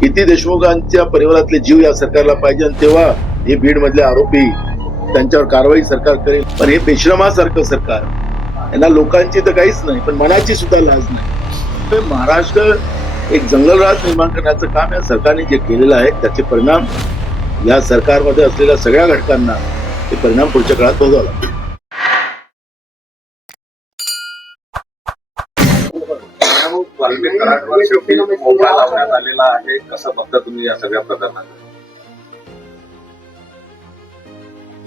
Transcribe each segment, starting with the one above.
किती देशमुखांच्या परिवारातले जीव या सरकारला पाहिजे आणि तेव्हा हे बीड मधले आरोपी त्यांच्यावर कारवाई सरकार करेल. पण हे बेश्रमासारखं सरकार. यांना लोकांची तर काहीच नाही पण मनाची सुद्धा लाज नाही. तर महाराष्ट्र एक जंगलराज निर्माण करण्याचं काम या सरकारने जे केलेलं आहे त्याचे परिणाम या सरकारमध्ये असलेल्या सगळ्या घटकांना ते परिणाम पुढच्या काळात भोगावं लागतो शेवटी मोका लावण्यात आलेला आहे. कसं बघता तुम्ही या सगळ्या प्रकरणात?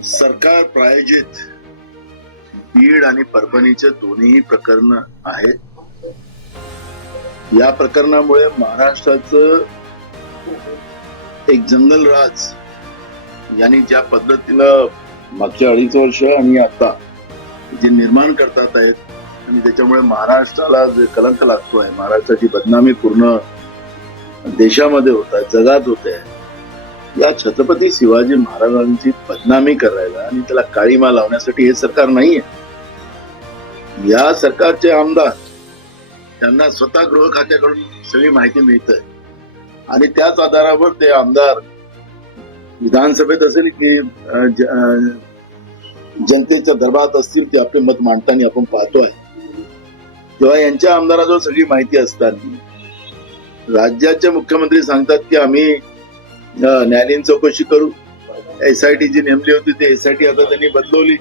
सरकार प्रायोजित बीड आणि परभणीचे दोन्ही प्रकरण आहेत. या प्रकरणामुळे महाराष्ट्राचं एक जंगल राज यांनी ज्या पद्धतीनं मागच्या अडीच वर्ष आणि आता जे निर्माण करतात आहेत आणि त्याच्यामुळे महाराष्ट्राला जे कलंक लागतो आहे महाराष्ट्राची बदनामी पूर्ण देशामध्ये होत आहे जगात होत आहे. या छत्रपती शिवाजी महाराजांची बदनामी करायला आणि त्याला काळीमा लावण्यासाठी हे सरकार नाहीये. या सरकारचे आमदार त्यांना स्वतः गृह खात्याकडून सगळी माहिती मिळते आणि त्याच आधारावर ते आमदार विधानसभेत असेल की जनतेच्या दरबारात असतील ते आपले मत मांडताना आपण पाहतोय. तेव्हा यांच्या आमदाराजवळ सगळी माहिती असताना राज्याचे मुख्यमंत्री सांगतात की आम्ही न्यायालयीन चौकशी करू. एस आय टी जी नेमली होती ते एस आय टी आता त्यांनी बदलवली.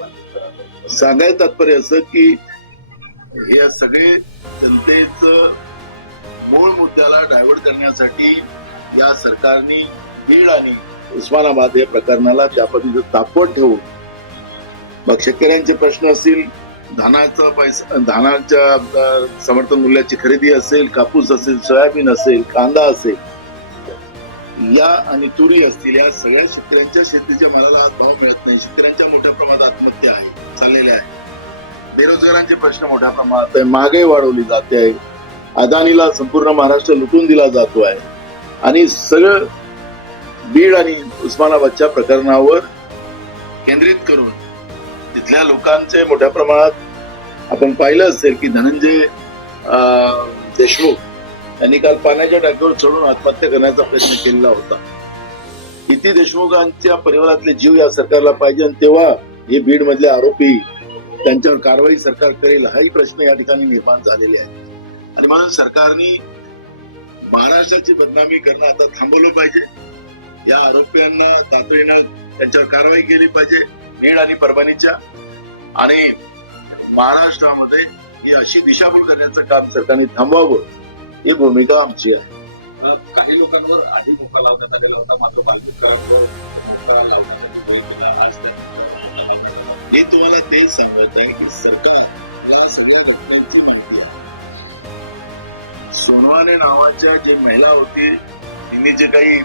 सांगायचं तात्पर्य असं की या सगळे जनतेच मूळ मुद्द्याला डायव्हर्ट करण्यासाठी या सरकारने बीड आणि उस्मानाबाद या प्रकरणाला त्या पद्धतीचं तापवत ठेवून मग शेतकऱ्यांचे प्रश्न असतील धानाचा पैसा धानाच्या समर्थन मूल्याची खरेदी असेल कापूस असेल सोयाबीन असेल कांदा असेल या आणि तुरी असतील या सगळ्या शेतकऱ्यांच्या शेतीच्या मालाला भाव मिळत नाही. शेतकऱ्यांच्या मोठ्या प्रमाणात आत्महत्या आहे चाललेल्या आहे. बेरोजगारांचे प्रश्न मोठ्या प्रमाणात आहे महागाई वाढवली जाते आहे. अदानीला संपूर्ण महाराष्ट्र लुटून दिला जातो आहे. आणि सगळं बीड आणि उस्मानाबादच्या प्रकरणावर केंद्रित करून तिथल्या लोकांचे मोठ्या प्रमाणात आपण पाहिलं असेल की धनंजय अं, देशमुख त्यांनी काल पाण्याच्या टाकीवर चढून आत्महत्या करण्याचा प्रयत्न केलेला होता. किती देशमुखांच्या परिवारातले जीव या सरकारला पाहिजे आणि तेव्हा हे बीड मधले आरोपी त्यांच्यावर कारवाई सरकार करेल हाही प्रश्न या ठिकाणी निर्माण झालेले आहे आणि म्हणून सरकारने महाराष्ट्राची बदनामी करणं आता थांबवलं पाहिजे. या आरोपींना तातडीनं त्यांच्यावर कारवाई केली पाहिजे नेड आणि परभणीच्या. आणि महाराष्ट्रामध्ये ही अशी दिशाभूल करण्याचं काम सरकारने थांबवावं ही भूमिका आमची आहे काही लोकांवर आधी मोका लावण्यात आलेला होता मात्र लावण्यासाठी मी तुम्हाला तेच सांगत आहे की सरकार या सगळ्या घटनांची माहिती. सोनवाने नावाच्या जी महिला होती तिने जे काही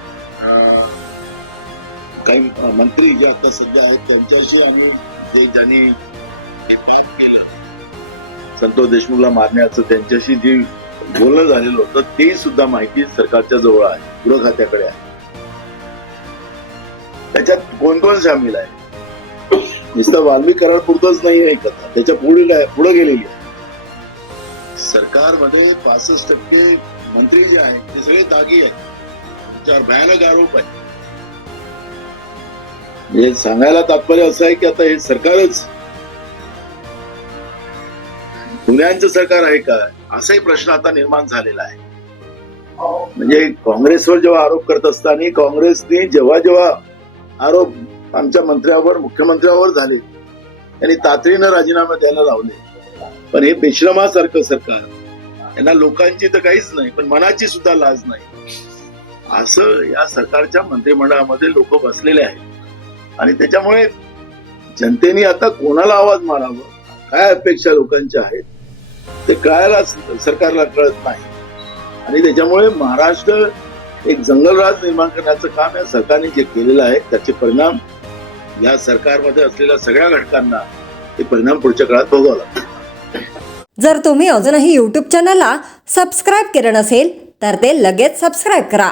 काही मंत्री जे आता सध्या आहेत त्यांच्याशी आम्ही जे ज्यांनी संतोष देशमुखला मारण्याचं त्यांच्याशी जे बोलणं झालेलं होतं ते सुद्धा माहिती सरकारच्या जवळ आहे गृह खात्याकडे आहे. त्याच्यात कोण कोण सामील आहे? नुसतं वाल्मिक पुरतच नाही आहे कथा त्याच्या पुढे पुढे गेलेली आहे. सरकारमध्ये पासष्ट टक्के मंत्री जे आहेत ते सगळे दागी आहेत. त्याच्यावर भयानक आरोप आहे म्हणजे सांगायला तात्पर्य असं आहे की आता हे सरकारच गुन्ह्यांचं सरकार आहे का? असाही प्रश्न आता निर्माण झालेला आहे. म्हणजे काँग्रेसवर जेव्हा आरोप करत असताना काँग्रेसने जेव्हा जेव्हा आरोप आमच्या मंत्र्यावर मुख्यमंत्र्यावर झाले त्यांनी तातडीनं राजीनामा द्यायला लावले. पण हे बेश्रमासारखं सरकार यांना लोकांची तर काहीच नाही पण मनाची सुद्धा लाज नाही. असं या सरकारच्या मंत्रिमंडळामध्ये लोक बसलेले आहेत. आणि त्याच्यामुळे जनतेने आता कोणाला आवाज मारावा? काय अपेक्षा लोकांच्या आहेत? ते कळायला सरकारला कळत नाही. आणि त्याच्यामुळे महाराष्ट्र एक जंगलराज निर्माण करण्याचं काम या सरकारने जे केलेलं आहे त्याचे परिणाम या सरकारमध्ये असलेल्या सगळ्या घटकांना ते परिणाम पुढच्या काळात भोगावं लागतील जर तुम्ही अजूनही यूट्यूब चॅनलला सबस्क्राईब केलं नसेल तर ते लगेच सबस्क्राईब करा.